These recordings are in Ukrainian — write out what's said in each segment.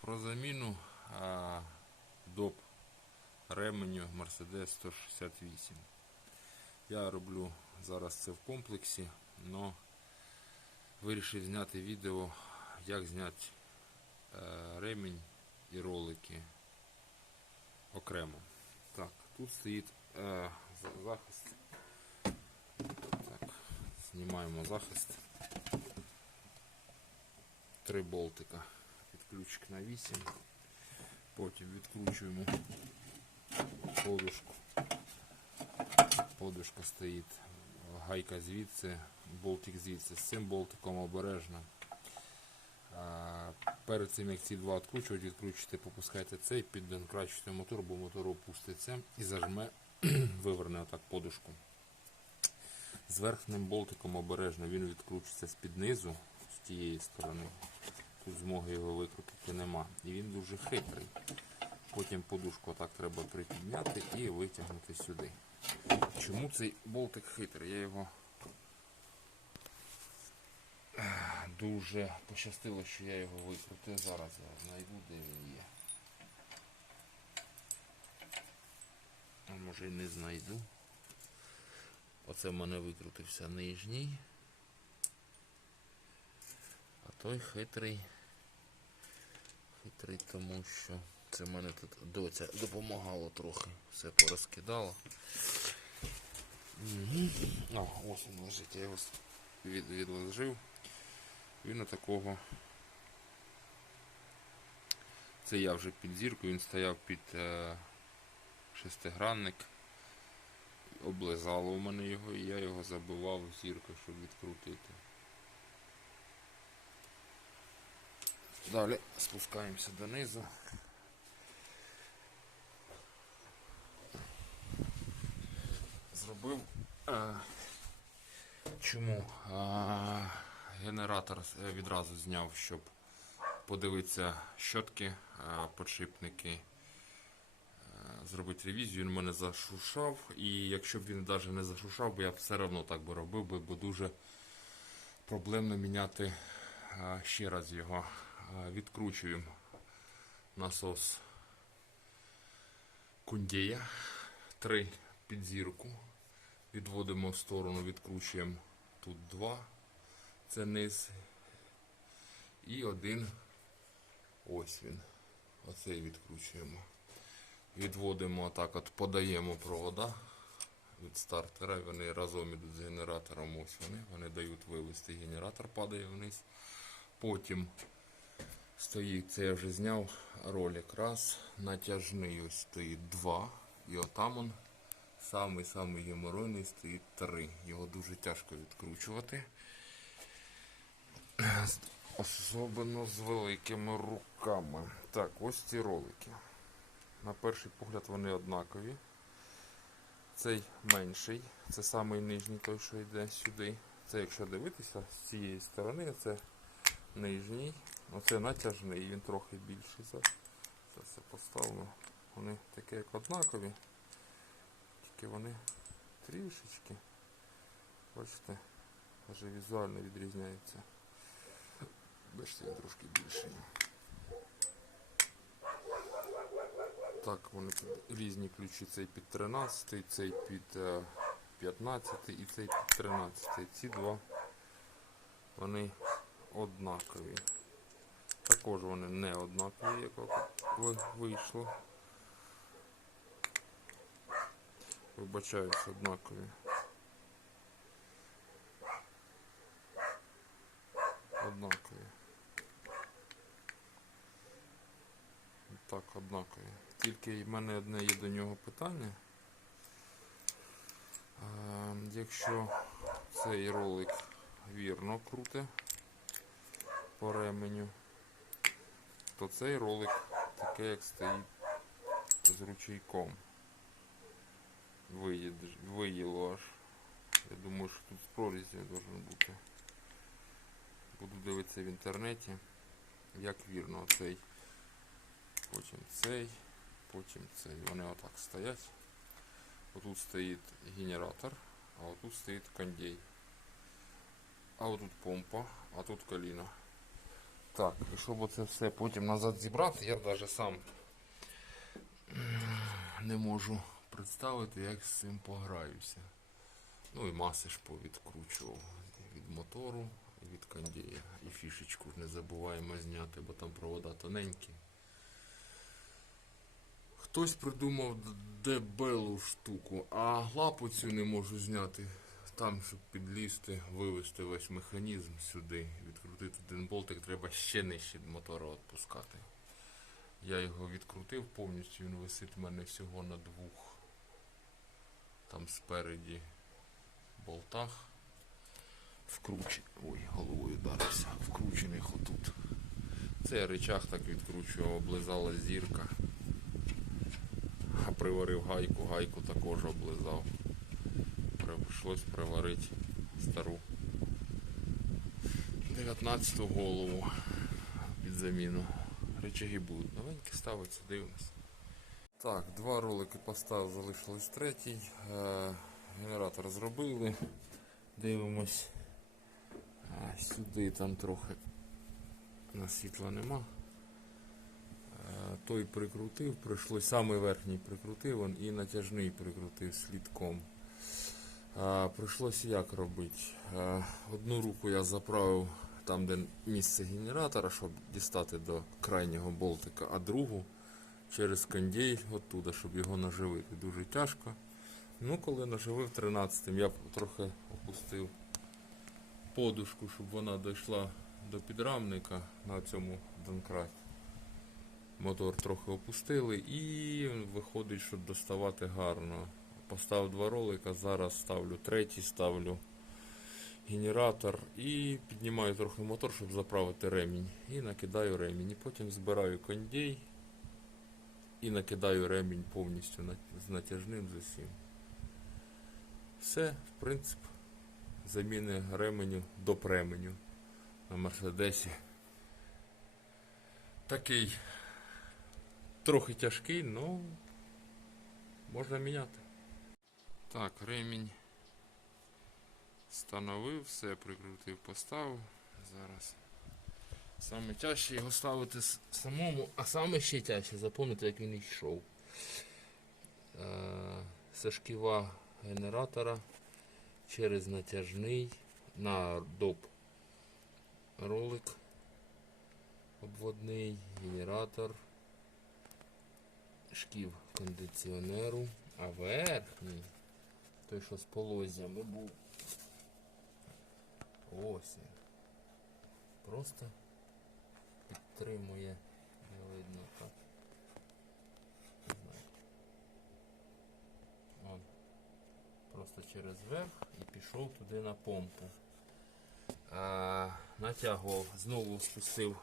Про заміну а, доп ременю Mercedes 168. Я роблю зараз це в комплексі, але вирішив зняти відео, як зняти е, ремінь і ролики окремо. Так, тут стоїть е, захист. Так, знімаємо захист. Три болтика. Під ключик на 8. Потім відкручуємо подушку. Подушка стоїть, гайка звідси, болтик звідси. З цим болтиком обережно. Перед цим як ці два відкручувати, відкручуєте, попускайте цей, піддонкрачуєте мотор, бо мотор опуститься і зажме, виверне отак подушку. З верхнім болтиком обережно він відкручується з-під низу, з тієї сторони. Змоги його викрутити нема. І він дуже хитрий. Потім подушку так треба припідняти і витягнути сюди. Чому цей болтик хитрий? Я його дуже пощастило, що я його викрутив. Зараз я знайду, де він є. А може і не знайду. Оце в мене викрутився нижній. А той хитрий. Хитрий тому що це в мене тут доця допомагало трохи. Все порозкидало. А, ось він лежить, я його від, відложив. Він такого. Це я вже під зірку, він стояв під е, шестигранник. Облизало у мене його, і я його забивав в зірку, щоб відкрутити. Далі спускаємося донизу. Зробив. е, чому? А, генератор е, відразу зняв, щоб подивитися щотки, е, подшипники. е, Зробити ревізію, він мене зашушав, і якщо б він навіть не зашушав, бо я б все одно так би робив, бо дуже проблемно міняти а, ще раз його. Відкручуємо насос Кундея. Три під зірку. Відводимо в сторону, відкручуємо тут два. Це низ. І один. Ось він. Оцей відкручуємо. Відводимо так, от подаємо провода від стартера. Вони разом ідуть з генератором. Ось вони. Вони дають вивести. Генератор падає вниз. Потім стоїть, це я вже зняв ролик. Раз. Натяжний ось стоїть два. І отам он самий-самий геморойний стоїть три. Його дуже тяжко відкручувати. Особливо з великими руками. Так, ось ці ролики. На перший погляд вони однакові. Цей менший, це самий нижній той, що йде сюди. Це якщо дивитися з цієї сторони, це нижній, оце натяжний, він трохи більший. Зараз це все поставлю. Вони такі як однакові, тільки вони трішечки, бачите, навіть візуально відрізняються. Бачите, він трошки більший. Так, вони під- різні ключі. Цей під 13, цей під е, 15 і цей під 13. Ці два вони однакові. Також вони не однакові, як вийшло. Вибачаюсь, однакові. Однакові. Так, однакові. Тільки в мене одне є до нього питання. Е, Якщо цей ролик вірно круте по ременю, то цей ролик таке як стоїть з ручейком. Виїло аж. Я думаю, що тут з прорізі должен бути. Буду дивитися в інтернеті, як вірно цей. Потім цей, потім цей. Вони отак стоять. Отут стоїть генератор, а отут стоїть кондей. А отут помпа, а тут коліно. Так, і щоб оце все потім назад зібрати, я навіть сам не можу представити, як з цим пограюся. Ну і маси ж повідкручував від мотору і від кондея. І фішечку ж не забуваємо зняти, бо там провода тоненькі. Хтось придумав дебелу штуку, а лапу цю не можу зняти. Там, щоб підлізти, вивести весь механізм сюди, відкрутити один болтик, треба ще нижче мотора відпускати. Я його відкрутив повністю, він висить в мене всього на двох. Там спереді болтах. Вкруч... Ой, головою вдарився. Вкручених отут. Це я речах так відкручував, облизала зірка. А приварив гайку, гайку також облизав. Прийшлось приварити стару 19-ту голову під заміну. Речаги будуть новенькі ставиться, дивимось. Так, два ролики поставив, залишилось третій. Е, генератор зробили. Дивимось. А, сюди там трохи на світла нема. Е, той прикрутив, прийшлось самий верхній прикрутив і натяжний прикрутив слідком. Прийшлося як робити? Одну руку я заправив там, де місце генератора, щоб дістати до крайнього болтика, а другу через кондей оттуда, щоб його наживити. Дуже тяжко. Ну, коли наживив 13-м, я трохи опустив подушку, щоб вона дійшла до підрамника на цьому донкраті. Мотор трохи опустили і виходить, що доставати гарно. Поставив два ролика, зараз ставлю третій, ставлю генератор і піднімаю трохи мотор, щоб заправити ремінь. І накидаю ремінь. І потім збираю кондей і накидаю ремінь повністю з натяжним з усім. Все, в принципі, заміни ременю до пременю на Мерседесі. Такий трохи тяжкий, але можна міняти. Так, ремінь встановив, все прикрутив, поставив. Зараз. Саме тяжче його ставити самому, а саме ще тяжче запам'ятати, як він йшов. Е, Це шківа генератора через натяжний на доп ролик обводний, генератор, шків кондиціонеру, а верхній, той, що з полозями був. Ось він. Просто підтримує, не видно так. Не знаю. Он. Просто через верх і пішов туди на помпу. А, натягував, знову спустив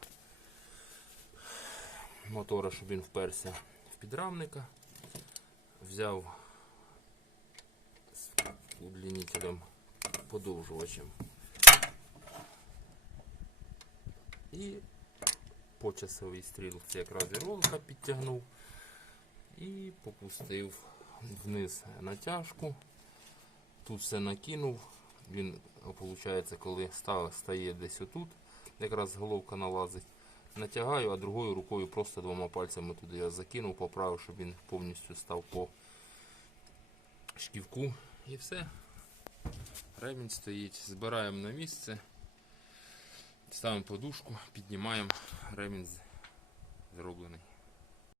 мотора, щоб він вперся в підрамника. Взяв з удлінителем подовжувачем. І по часовій стрілці якраз і ролика підтягнув і попустив вниз натяжку. Тут все накинув. Він, виходить, коли стає десь отут, якраз головка налазить. Натягаю, а другою рукою просто двома пальцями туди я закинув, поправив, щоб він повністю став по шківку. І все. Ремінь стоїть. Збираємо на місце, ставимо подушку, піднімаємо, ремінь зроблений.